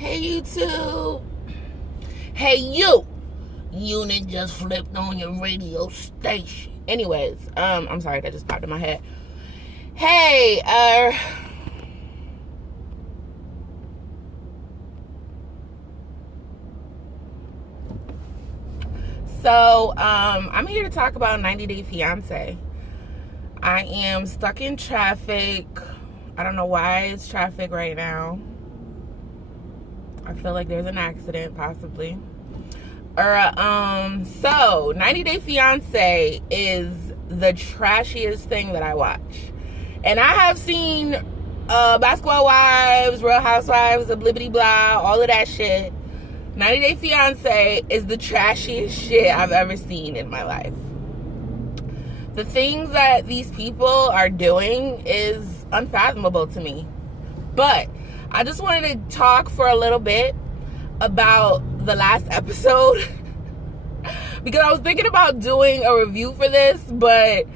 Hey YouTube. Hey you. Unit just flipped on your radio station. Anyways, I'm sorry, that just popped in my head. Hey, so I'm here to talk about 90 Day Fiance. I am stuck in traffic. I don't know why it's traffic right now. I feel like there's an accident, possibly. So 90 Day Fiance is the trashiest thing that I watch. And I have seen Basketball Wives, Real Housewives, Blibbity Blah, all of that shit. 90 Day Fiance is the trashiest shit I've ever seen in my life. The things that these people are doing is unfathomable to me. But I just wanted to talk for a little bit about the last episode because I was thinking about doing a review for this, but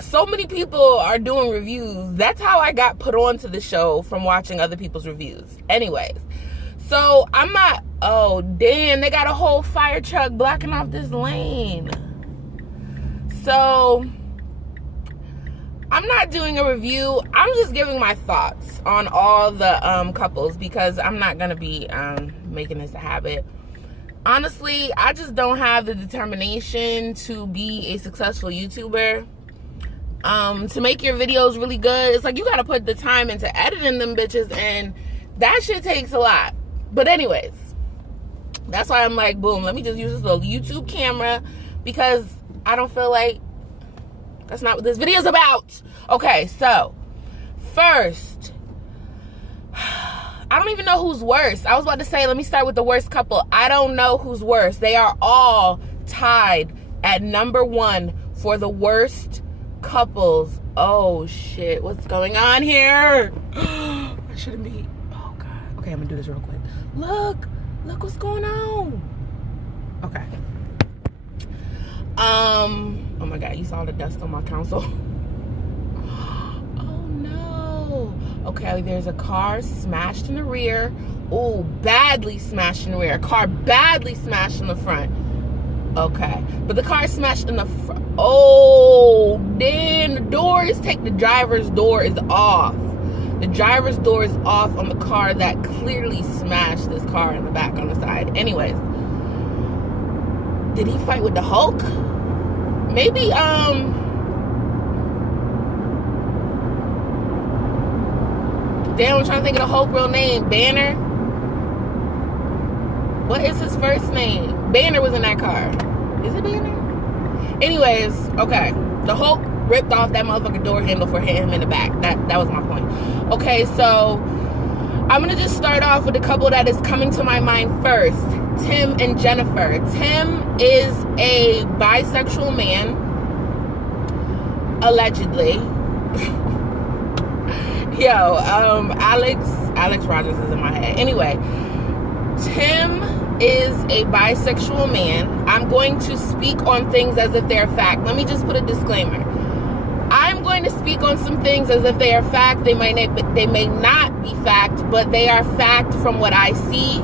so many people are doing reviews. That's how I got put onto the show, from watching other people's reviews. Anyways, so I'm not, oh damn, they got a whole fire truck blocking off this lane. So I'm not doing a review. I'm just giving my thoughts on all the couples, because I'm not going to be making this a habit. Honestly, I just don't have the determination to be a successful YouTuber. To make your videos really good, it's like you got to put the time into editing them bitches, and that shit takes a lot. But anyways, that's why I'm like, boom, let me just use this little YouTube camera, because I don't feel like that's not what this video is about. Okay, so first, I don't even know who's worse. I was about to say, let me start with the worst couple. I don't know who's worse. They are all tied at number 1 for the worst couples. Oh shit, what's going on here? I shouldn't be. Oh god. Okay, I'm gonna do this real quick. Look what's going on. Okay. Oh my god, you saw the dust on my console. Oh no. Okay, there's a car smashed in the rear. Oh, badly smashed in the rear. A car badly smashed in the front. Okay, but the car smashed in the front. Oh, then the driver's door is off. The driver's door is off on the car that clearly smashed this car in the back on the side. Anyways, did he fight with the Hulk? Maybe, damn, I'm trying to think of the Hulk real name. Banner? What is his first name? Banner was in that car. Is it Banner? Anyways, okay. The Hulk ripped off that motherfucking door handle for hitting him in the back. That was my point. Okay, so I'm gonna just start off with the couple that is coming to my mind first. Tim and Jennifer. Tim is a bisexual man, allegedly. Yo, Alex Rogers is in my head. Anyway, Tim is a bisexual man. I'm going to speak on things as if they're fact. Let me just put a disclaimer. I'm going to speak on some things as if they are fact. They may not be fact, but they are fact from what I see.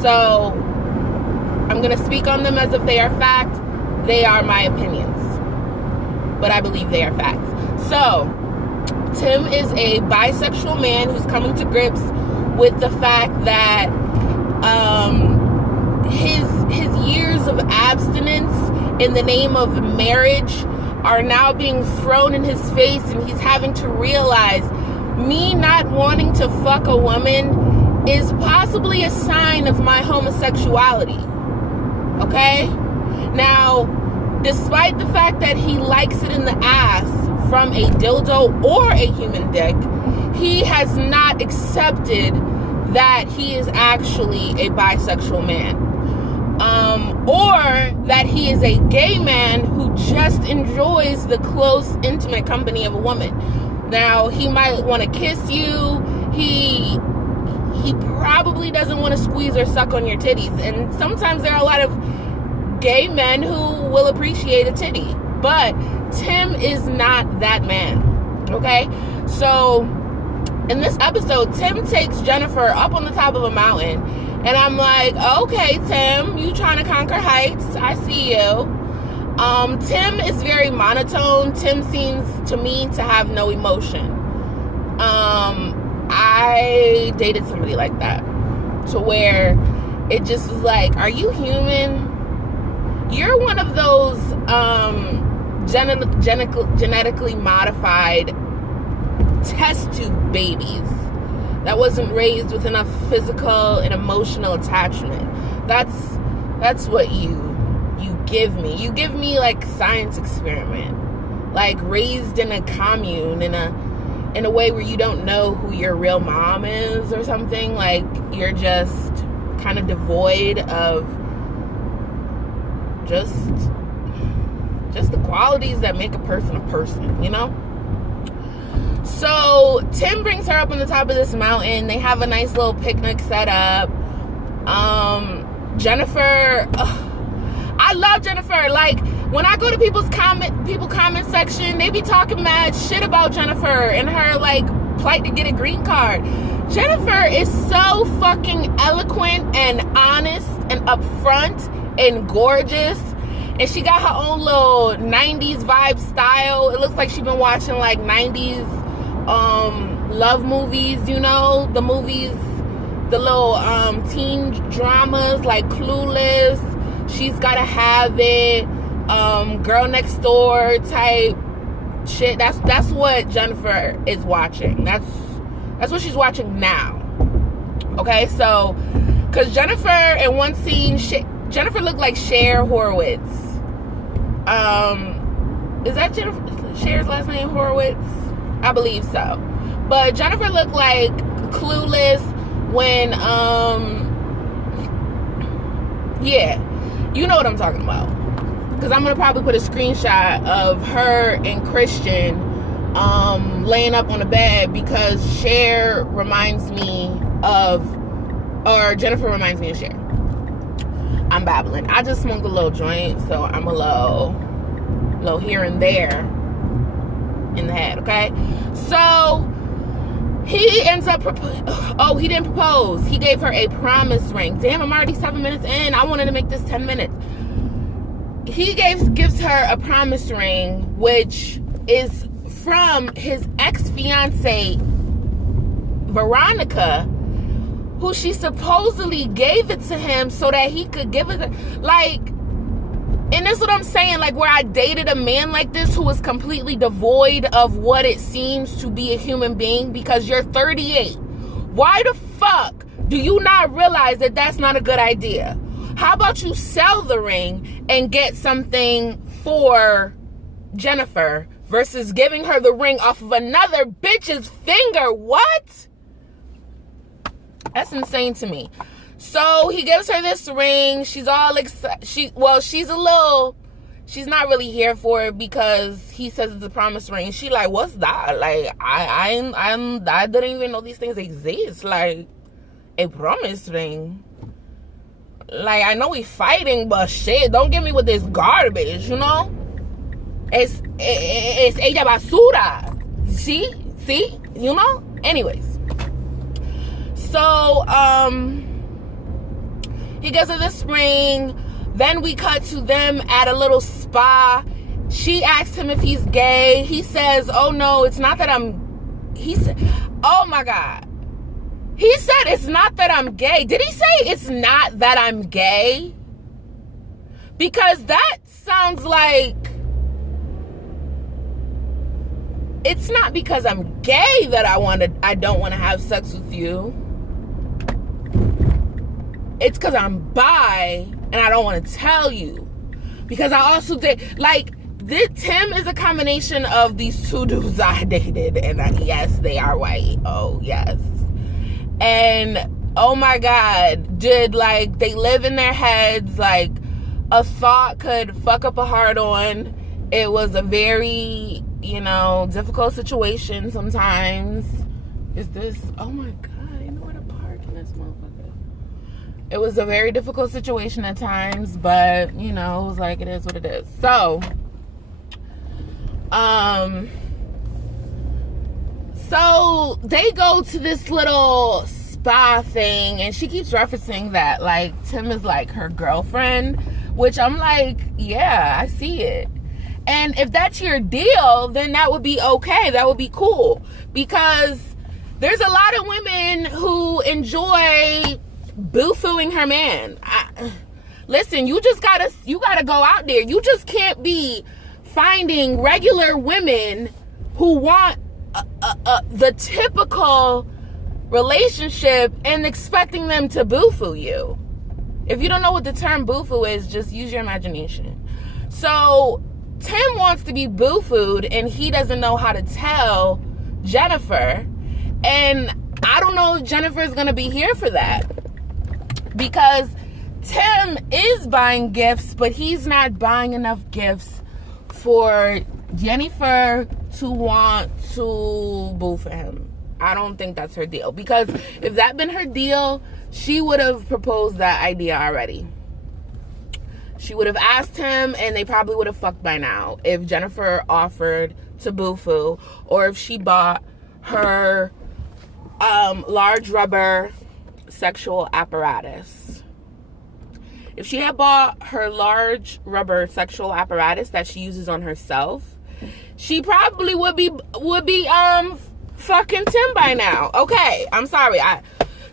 So I'm going to speak on them as if they are fact. They are my opinions, but I believe they are facts. So Tim is a bisexual man who's coming to grips with the fact that his years of abstinence in the name of marriage are now being thrown in his face, and he's having to realize me not wanting to fuck a woman is possibly a sign of my homosexuality. Okay? Now, despite the fact that he likes it in the ass from a dildo or a human dick, he has not accepted that he is actually a bisexual man. Or that he is a gay man who just enjoys the close, intimate company of a woman. Now, he might want to kiss you. He probably doesn't want to squeeze or suck on your titties. And sometimes there are a lot of gay men who will appreciate a titty. But Tim is not that man. Okay? So in this episode, Tim takes Jennifer up on the top of a mountain, and I'm like, okay, Tim, you trying to conquer heights. I see you. Tim is very monotone. Tim seems to me to have no emotion. I dated somebody like that, to where it just was like, are you human? You're one of those genetically modified test tube babies that wasn't raised with enough physical and emotional attachment. That's what you give me. You give me like science experiment, like raised in a commune in a way where you don't know who your real mom is or something. Like, you're just kind of devoid of just the qualities that make a person, you know? So Tim brings her up on the top of this mountain. They have a nice little picnic set up. Jennifer, I love Jennifer. Like, when I go to people's comment section, they be talking mad shit about Jennifer and her like plight to get a green card. Jennifer is so fucking eloquent and honest and upfront and gorgeous. And she got her own little 90s vibe style. It looks like she's been watching like 90s love movies, you know, the movies, the little teen dramas like Clueless, She's Gotta Have It, Girl Next Door type shit. That's what Jennifer is watching. That's what she's watching now. Okay, so because Jennifer in one scene, Jennifer looked like Cher Horowitz. Is that Cher's last name, Horowitz? I believe so. But Jennifer looked like Clueless when, yeah, you know what I'm talking about. Because I'm going to probably put a screenshot of her and Christian laying up on the bed, because Cher reminds me of, or Jennifer reminds me of Cher. I'm babbling. I just smoked a little joint, so I'm a little here and there in the head, okay? So he ends up he didn't propose. He gave her a promise ring. Damn, I'm already 7 minutes in. I wanted to make this 10 minutes. He gives her a promise ring, which is from his ex-fiance Veronica, who she supposedly gave it to him so that he could give it like, and that's what I'm saying, like, where I dated a man like this who was completely devoid of what it seems to be a human being. Because you're 38. Why the fuck do you not realize that that's not a good idea? How about you sell the ring and get something for Jennifer versus giving her the ring off of another bitch's finger? What? That's insane to me. So he gives her this ring. She's all excited. She's not really here for it, because he says it's a promise ring. She like, what's that? Like, I didn't even know these things exist. Like, a promise ring. Like, I know we fighting, but shit, don't get me with this garbage, you know? It's ella basura. See, you know? Anyways. So, he gives her this ring. Then we cut to them at a little spa. She asks him if he's gay. He says, oh no, it's not that he said, oh my God. He said, it's not that I'm gay. Did he say it's not that I'm gay? Because that sounds like, it's not because I'm gay that I don't want to have sex with you. It's because I'm bi and I don't want to tell you. Because I also did, like, Tim is a combination of these two dudes I dated. And yes, they are white. Oh, yes. And, oh my God, they live in their heads. Like, a thought could fuck up a hard-on. It was a very, difficult situation sometimes. Is this, oh my God, I know where to park in this motherfucker. It was a very difficult situation at times, but, it was like, it is what it is. So they go to this little spa thing, and she keeps referencing that like Tim is like her girlfriend, which I'm like, yeah, I see it. And if that's your deal, then that would be okay. That would be cool, because there's a lot of women who enjoy boo-fooing her man. Listen, you gotta go out there. You just can't be finding regular women who want the typical relationship and expecting them to boo-foo you. If you don't know what the term boo-foo is, just use your imagination. So Tim wants to be boo-fooed, and he doesn't know how to tell Jennifer. And I don't know if Jennifer's gonna be here for that, because Tim is buying gifts, but he's not buying enough gifts for Jennifer to want to boo for him. I don't think that's her deal, because if that been her deal, she would have proposed that idea already. She would have asked him, and they probably would have fucked by now if Jennifer offered to boo-foo, or if she bought her large rubber sexual apparatus. If she had bought her large rubber sexual apparatus that she uses on herself, she probably would be fucking Tim by now. Okay, I'm sorry.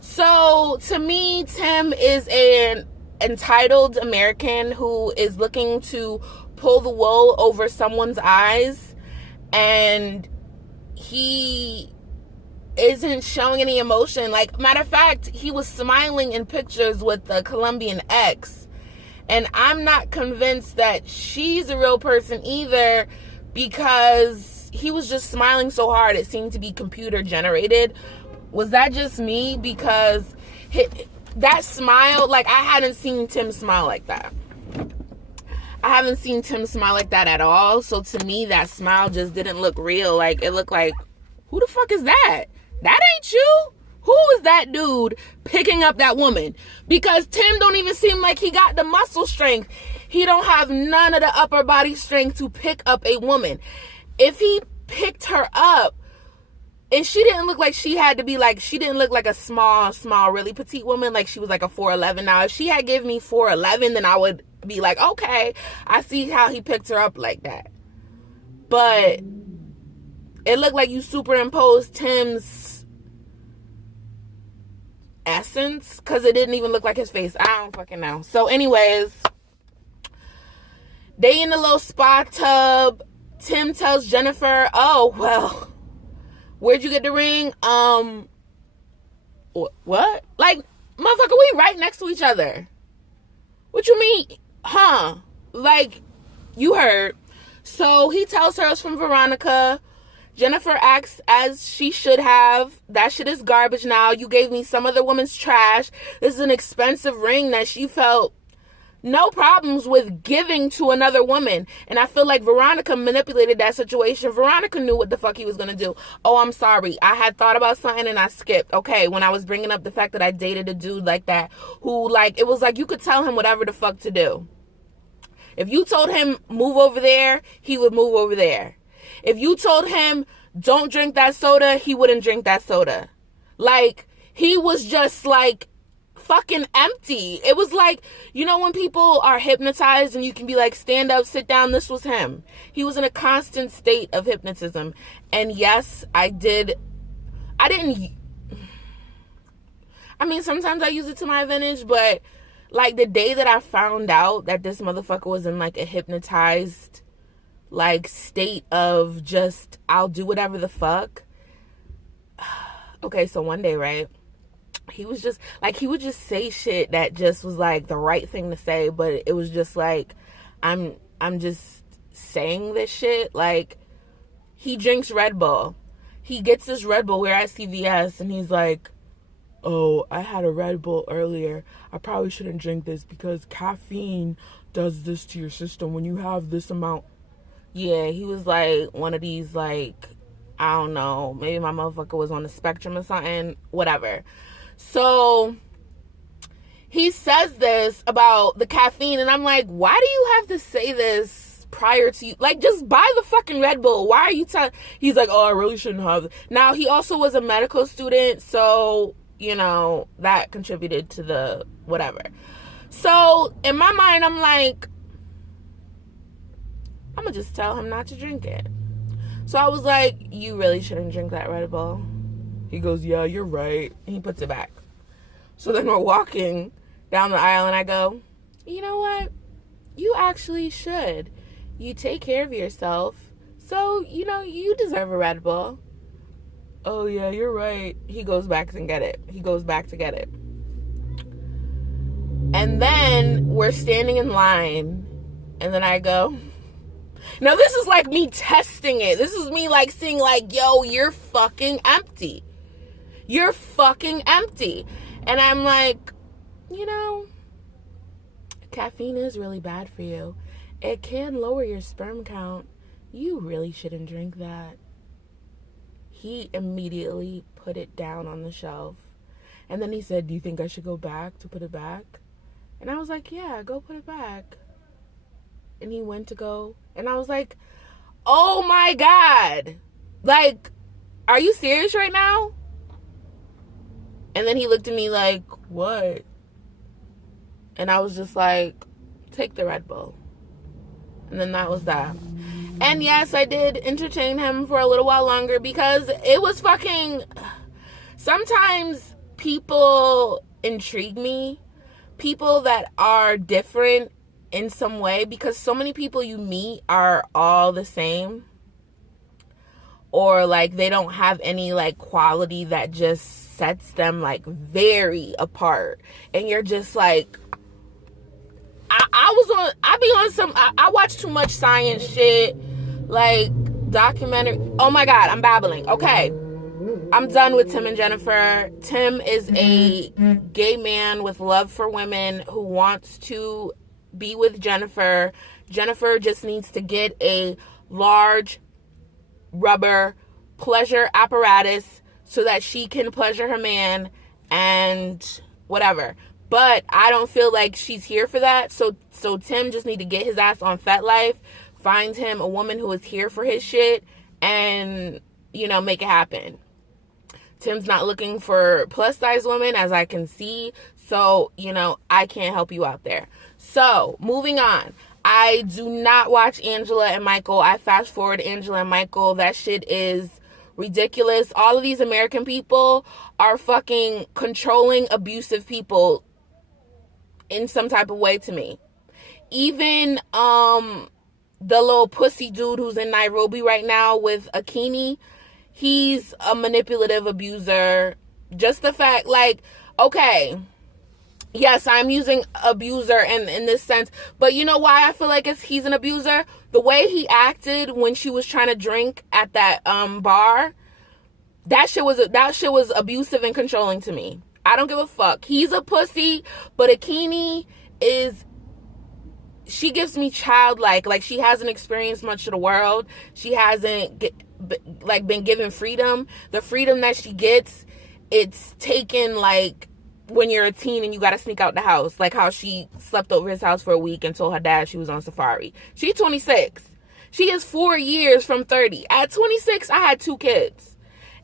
So to me, Tim is an entitled American who is looking to pull the wool over someone's eyes, and he isn't showing any emotion. Like, matter of fact, he was smiling in pictures with the Colombian ex, and I'm not convinced that she's a real person either, because he was just smiling so hard it seemed to be computer generated. Was that just me? Because that smile, like, I hadn't seen Tim smile like that. I haven't seen Tim smile like that at all. So to me, that smile just didn't look real. Like, it looked like, who the fuck is that? That ain't you. Who is that dude picking up that woman? Because Tim don't even seem like he got the muscle strength. He don't have none of the upper body strength to pick up a woman. If he picked her up, and she didn't look like she had to be like, she didn't look like a small, really petite woman. Like, she was like a 4'11". Now, if she had given me 4'11", then I would be like, okay, I see how he picked her up like that. But it looked like you superimposed Tim's essence, because it didn't even look like his face. I don't fucking know. So anyways, they in the little spa tub. Tim tells Jennifer, oh, well, where'd you get the ring? What? Like, motherfucker, we right next to each other. What you mean? Huh? Like, you heard. So he tells her it's from Veronica. Jennifer acts as she should have. That shit is garbage now. You gave me some other woman's trash. This is an expensive ring that she felt no problems with giving to another woman. And I feel like Veronica manipulated that situation. Veronica knew what the fuck he was going to do. Oh, I'm sorry. I had thought about something and I skipped. Okay, when I was bringing up the fact that I dated a dude like that, who, like, it was like you could tell him whatever the fuck to do. If you told him move over there, he would move over there. If you told him don't drink that soda, he wouldn't drink that soda. Like, he was just like fucking empty. It was like, you know, when people are hypnotized and you can be like, stand up, sit down. This was him. He was in a constant state of hypnotism. And yes, I mean, sometimes I use it to my advantage, but like the day that I found out that this motherfucker was in like a hypnotized like state of just, I'll do whatever the fuck. Okay, so one day, right, he was just like, he would just say shit that just was like the right thing to say, but it was just like, I'm just saying this shit. Like, he drinks Red Bull. He gets this Red Bull, we're at CVS, and he's like, oh, I had a Red Bull earlier. I probably shouldn't drink this because caffeine does this to your system when you have this amount. Yeah, he was like one of these, like, I don't know, maybe my motherfucker was on the spectrum or something, whatever. So he says this about the caffeine, and I'm like, why do you have to say this prior to you. Like, just buy the fucking Red Bull. Why are you telling? He's like, oh, I really shouldn't have. Now, he also was a medical student, so, you know, that contributed to the whatever. So, in my mind, I'm like, I'm gonna just tell him not to drink it. So I was like, you really shouldn't drink that Red Bull. He goes, yeah, you're right. And he puts it back. So then we're walking down the aisle and I go, you know what? You actually should. You take care of yourself. So, you know, you deserve a Red Bull. Oh, yeah, you're right. He goes back and get it. He goes back to get it. And then we're standing in line. And then I go, now this is like me testing it. This is me like seeing like, yo, you're fucking empty. You're fucking empty. And I'm like, you know, caffeine is really bad for you. It can lower your sperm count. You really shouldn't drink that. He immediately put it down on the shelf. And then he said, do you think I should go back to put it back? And I was like, yeah, go put it back. And he went to go. And I was like, oh my God. Like, are you serious right now? And then he looked at me like, what? And I was just like, take the Red Bull. And then that was that. And yes, I did entertain him for a little while longer because it was fucking... Sometimes people intrigue me. People that are different in some way, because so many people you meet are all the same, or like they don't have any like quality that just sets them like very apart, and you're just like, I watch too much science shit, like documentary. Oh my God, I'm babbling. Okay, I'm done with Tim and Jennifer. Tim is a gay man with love for women who wants to be with Jennifer. Jennifer just needs to get a large rubber pleasure apparatus so that she can pleasure her man and whatever. But I don't feel like she's here for that. So Tim just need to get his ass on FetLife, find him a woman who is here for his shit, and, you know, make it happen. Tim's not looking for plus size women, as I can see. So, you know, I can't help you out there. So, moving on. I do not watch Angela and Michael. I fast forward Angela and Michael. That shit is ridiculous. All of these American people are fucking controlling, abusive people in some type of way to me. Even the little pussy dude who's in Nairobi right now with Akini, he's a manipulative abuser. Just the fact, like, okay, yes, I'm using abuser in this sense, but you know why I feel like he's an abuser? The way he acted when she was trying to drink at that bar, that shit was abusive and controlling to me. I don't give a fuck. He's a pussy, but Akini she gives me childlike. Like, she hasn't experienced much of the world. She hasn't been given freedom. The freedom that she gets, it's taken like when you're a teen and you gotta sneak out the house, like how she slept over his house for a week and told her dad she was on safari. She's 26. She is 4 years from 30. At 26, I had 2 kids,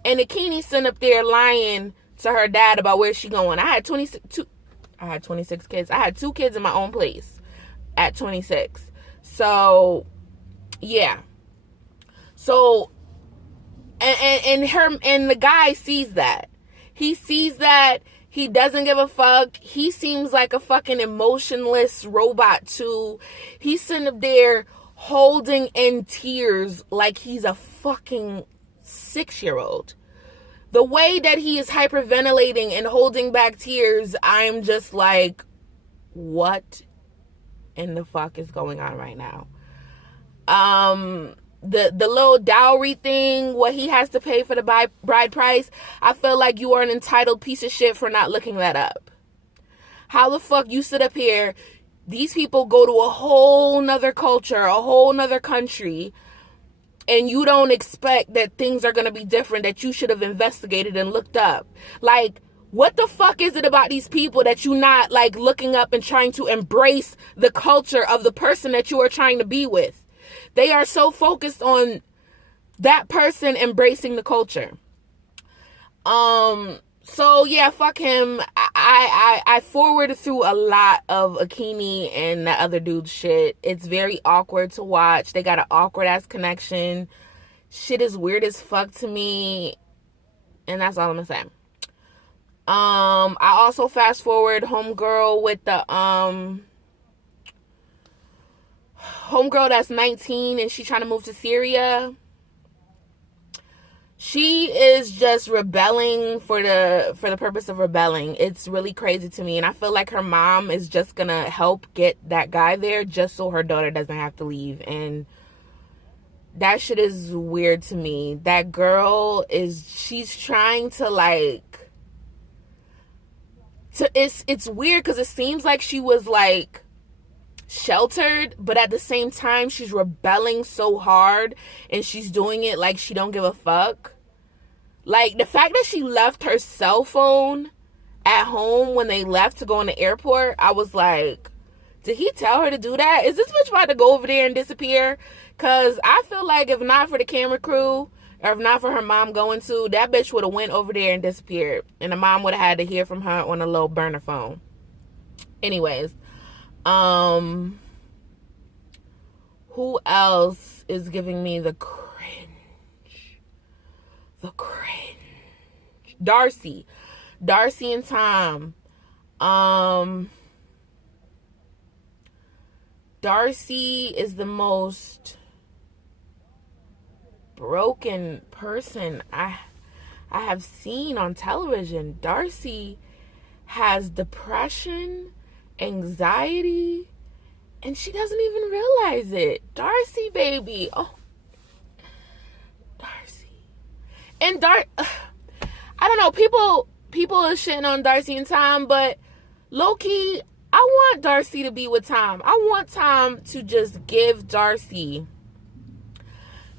and Akini sitting up there lying to her dad about where she going. I had 26 kids. I had 2 kids in my own place at 26. So yeah. So and the guy sees that. He sees that. He doesn't give a fuck. He seems like a fucking emotionless robot too. He's sitting up there holding in tears like he's a fucking 6-year-old. The way that he is hyperventilating and holding back tears, I'm just like, what in the fuck is going on right now? The little dowry thing, what he has to pay for the bride price, I feel like you are an entitled piece of shit for not looking that up. How the fuck you sit up here, these people go to a whole nother culture, a whole nother country, and you don't expect that things are going to be different, that you should have investigated and looked up. Like, what the fuck is it about these people that you not like looking up and trying to embrace the culture of the person that you are trying to be with? They are so focused on that person embracing the culture. So yeah, fuck him. I forwarded through a lot of Akini and that other dude's shit. It's very awkward to watch. They got an awkward ass connection. Shit is weird as fuck to me. And that's all I'm gonna say. I also fast forward homegirl with the homegirl that's 19 and she's trying to move to Syria. She is just rebelling for the purpose of rebelling. It's really crazy to me. And I feel like her mom is just gonna help get that guy there just so her daughter doesn't have to leave. And that shit is weird to me. That girl she's trying to like, it's weird because it seems like she was like sheltered, but at the same time she's rebelling so hard and she's doing it like she don't give a fuck. Like the fact that she left her cell phone at home when they left to go in the airport, I was like, did he tell her to do that? Is this bitch about to go over there and disappear? Because I feel like if not for the camera crew, or if not for her mom going to, that bitch would have went over there and disappeared. And the mom would have had to hear from her on a little burner phone. Anyways, who else is giving me the cringe? The cringe. Darcy and Tom. Darcy is the most broken person I have seen on television. Darcy has depression, anxiety, and she doesn't even realize it. Darcy, baby. Oh, Darcy. And I don't know, people are shitting on Darcy and Tom, but low-key, I want Darcy to be with Tom. I want Tom to just give Darcy.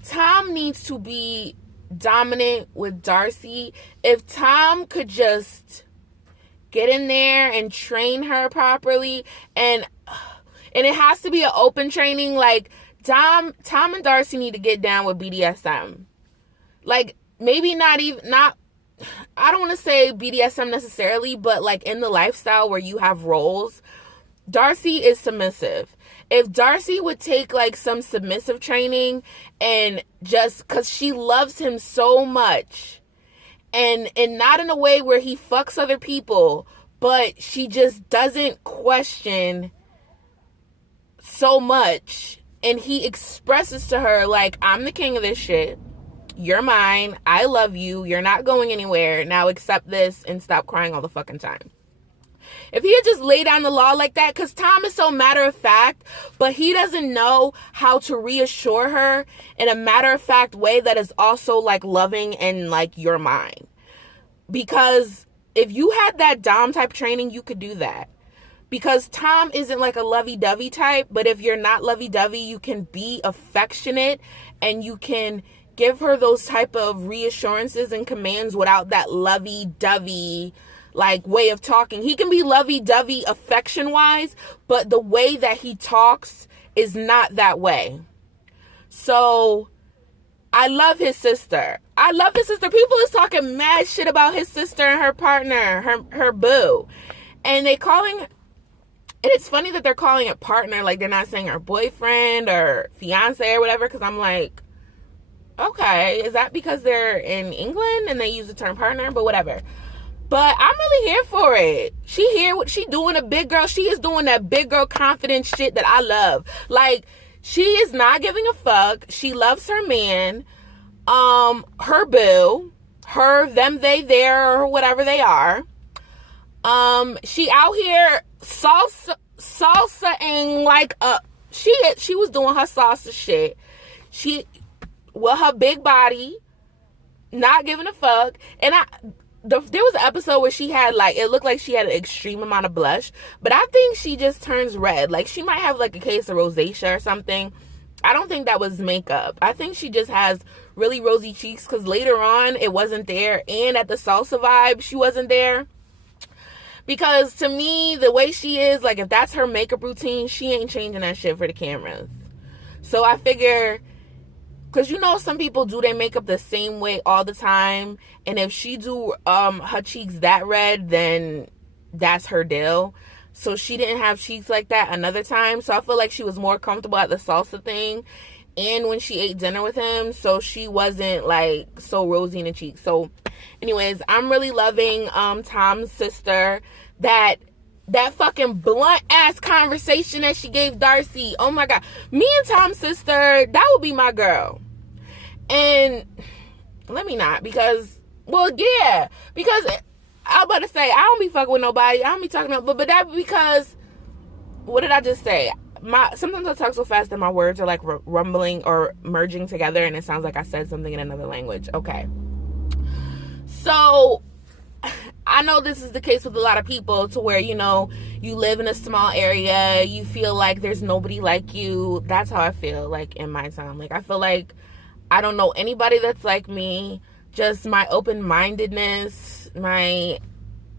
Tom needs to be dominant with Darcy. If Tom could just get in there and train her properly, and it has to be an open training. Like Tom and Darcy need to get down with BDSM. Like maybe not. I don't want to say BDSM necessarily, but like in the lifestyle where you have roles, Darcy is submissive. If Darcy would take like some submissive training and just because she loves him so much, and not in a way where he fucks other people, but she just doesn't question so much, and he expresses to her like, I'm the king of this shit. You're mine. I love you. You're not going anywhere. Now accept this and stop crying all the fucking time. If he had just laid down the law like that, because Tom is so matter of fact, but he doesn't know how to reassure her in a matter of fact way that is also like loving and like you're mine. Because if you had that Dom type training, you could do that. Because Tom isn't like a lovey-dovey type, but if you're not lovey-dovey, you can be affectionate and you can give her those type of reassurances and commands without that lovey-dovey like way of talking. He can be lovey-dovey affection-wise, but the way that he talks is not that way. So I love his sister. People is talking mad shit about his sister and her partner, her boo. And and it's funny that they're calling it partner, like they're not saying her boyfriend or fiance or whatever, because I'm like, okay, is that because they're in England and they use the term partner? But whatever. But I'm really here for it. She doing a big girl. She is doing that big girl confidence shit that I love. Like, she is not giving a fuck. She loves her man, her boo, her, them, they, their, or whatever they are. She out here salsa-ing like she was doing her salsa shit. She, with her big body, not giving a fuck. And there was an episode where she had like, it looked like she had an extreme amount of blush, but I think she just turns red. Like she might have like a case of rosacea or something. I don't think that was makeup. I think she just has really rosy cheeks because later on it wasn't there, and at the salsa vibe she wasn't there. Because to me, the way she is, like if that's her makeup routine, she ain't changing that shit for the cameras. So I figure, because you know some people do their makeup the same way all the time, and if she do her cheeks that red, then that's her deal. So she didn't have cheeks like that another time, so I feel like she was more comfortable at the salsa thing and when she ate dinner with him, so she wasn't like so rosy in the cheeks. So anyways, I'm really loving Tom's sister. That fucking blunt ass conversation that she gave Darcy, oh my god, me and Tom's sister, that would be my girl. And let me not, because, well, yeah, because I was about to say, I don't be fucking with nobody, I don't be talking about, but that because, what did I just say? Sometimes I talk so fast that my words are like rumbling or merging together, and it sounds like I said something in another language. Okay. So, I know this is the case with a lot of people, to where, you know, you live in a small area, you feel like there's nobody like you. That's how I feel, like, in my town. Like, I feel like I don't know anybody that's like me. Just my open-mindedness, my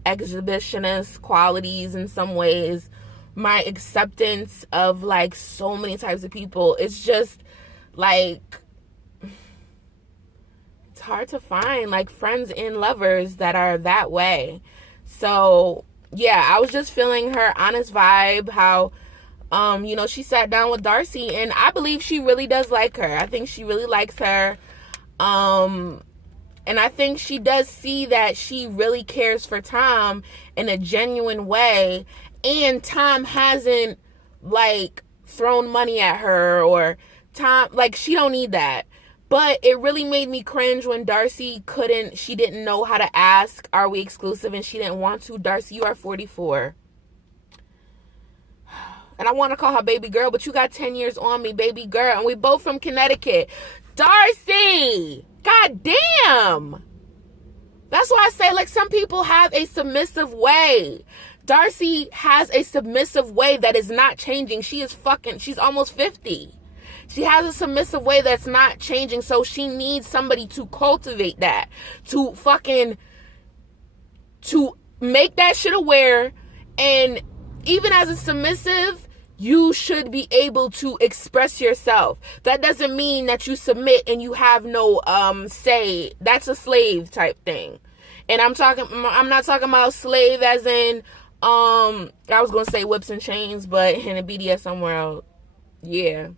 exhibitionist qualities in some ways, my acceptance of, like, so many types of people. It's just, like, it's hard to find, like, friends and lovers that are that way. So, yeah, I was just feeling her honest vibe, how, you know, she sat down with Darcy, and I believe she really does like her. I think she really likes her. And I think she does see that she really cares for Tom in a genuine way. And Tom hasn't, like, thrown money at her, or Tom, like, she don't need that. But it really made me cringe when Darcy she didn't know how to ask, are we exclusive? And she didn't want to. Darcy, you are 44. And I want to call her baby girl, but you got 10 years on me, baby girl. And we both from Connecticut. Darcy! God damn! That's why I say, like, some people have a submissive way. Darcy has a submissive way that is not changing. She's almost 50. She has a submissive way that's not changing, so she needs somebody to cultivate that. To make that shit aware. And even as a submissive, you should be able to express yourself. That doesn't mean that you submit and you have no say. That's a slave type thing. And I'm not talking about slave as in I was gonna say whips and chains, but in a BDSM world, yeah.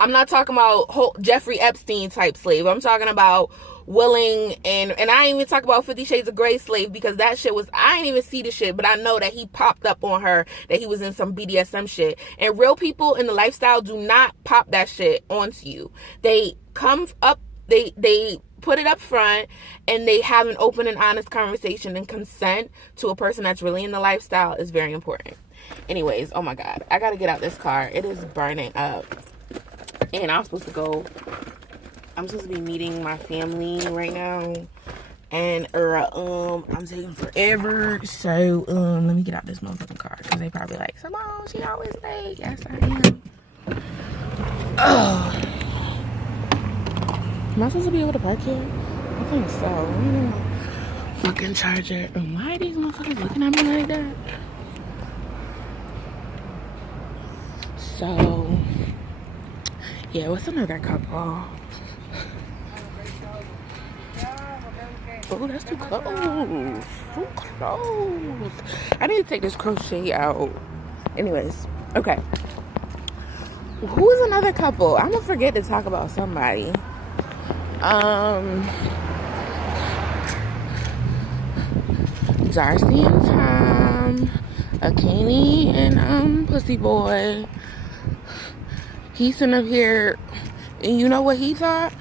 I'm not talking about Jeffrey Epstein type slave. I'm talking about willing, and I ain't even talk about 50 Shades of Grey slave, because that shit was, I ain't even see the shit, but I know that he popped up on her, that he was in some BDSM shit. And real people in the lifestyle do not pop that shit onto you. They come up, they put it up front, and they have an open and honest conversation, and consent to a person that's really in the lifestyle is very important. Anyways, oh my God, I gotta get out this car. It is burning up. And I'm supposed to be meeting my family right now, and I'm taking forever. So let me get out this motherfucking car, because they probably like, Simone, she always late. Yes, I am. Oh, am I supposed to be able to park here? I think so. Fucking charger. And why are these motherfuckers looking at me like that? So yeah, what's another couple? Oh, that's too close. Too close. I need to take this crochet out. Anyways, okay. Who is another couple? I'm gonna forget to talk about somebody. Darcy and Tom, Akini and Pussy Boy. He's sitting up here, and you know what he thought?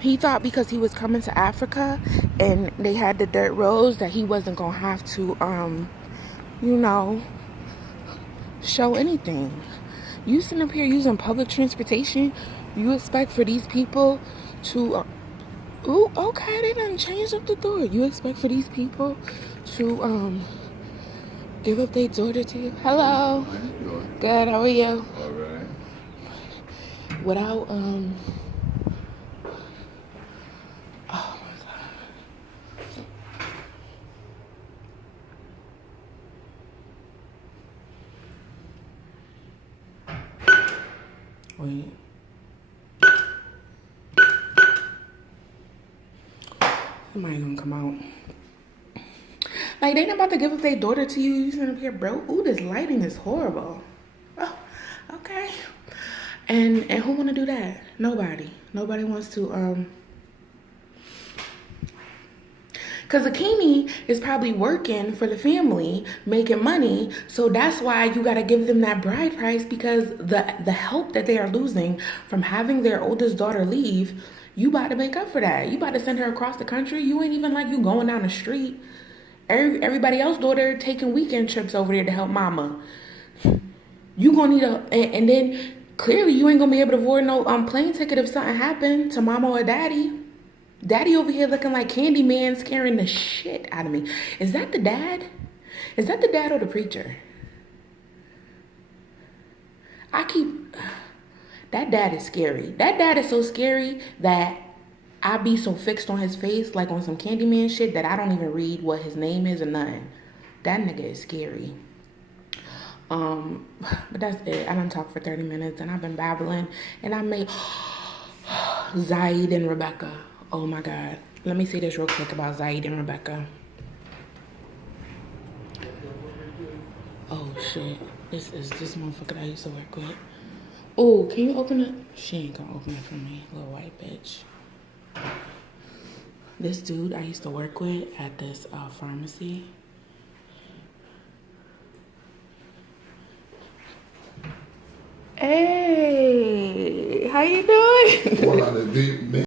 He thought because he was coming to Africa and they had the dirt roads that he wasn't gonna have to, you know, show anything. You sitting up here using public transportation, you expect for these people to, ooh, okay, they done changed up the door. You expect for these people to, give up their daughter to you? Hello. How you doing? Good, how are you? All right. Without, oh my God. Wait. Somebody gonna come out. Like, they not about to give up their daughter to you. You sitting up here, bro. Ooh, this lighting is horrible. Oh, okay. And who wanna do that? Nobody. Nobody wants to, Because Akini is probably working for the family, making money. So that's why you got to give them that bride price, because the help that they are losing from having their oldest daughter leave, you about to make up for that. You about to send her across the country. You ain't even like you going down the street. Everybody else's daughter taking weekend trips over there to help mama. You gonna need and then clearly you ain't gonna be able to afford no plane ticket if something happened to mama or daddy. Daddy over here looking like Candyman, scaring the shit out of me. Is that the dad? Is that the dad or the preacher? That dad is scary. That dad is so scary that I be so fixed on his face, like on some Candyman shit, that I don't even read what his name is or nothing. That nigga is scary. But that's it. I done talked for 30 minutes and I've been babbling and I made Zaid and Rebecca. Oh my God. Let me say this real quick about Zaid and Rebecca. Oh shit. This is this motherfucker that I used to work with. Oh, can you open it? She ain't gonna open it for me, little white bitch. This dude I used to work with at this pharmacy. Hey, how you doing?